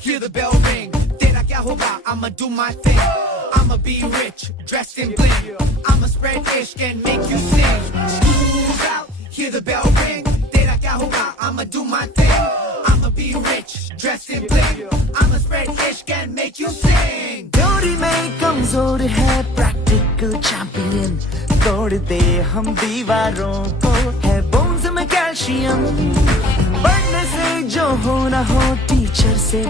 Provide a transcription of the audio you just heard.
hear the bell ring. Tera kya hoga? I'ma do my thing. I'ma be rich, dressed in bling. I'ma spread ishq and make you sing. School's out, hear the bell ring. Tera kya hoga? I'ma do my thing. I'ma be rich, dressed in bling. I'ma spread ishq and make you sing. Theory में कमजोर है practical champion, तोड़ दे हम दीवारों को, है bones में calcium, पढ़ने से जो हो ना हो टीचर से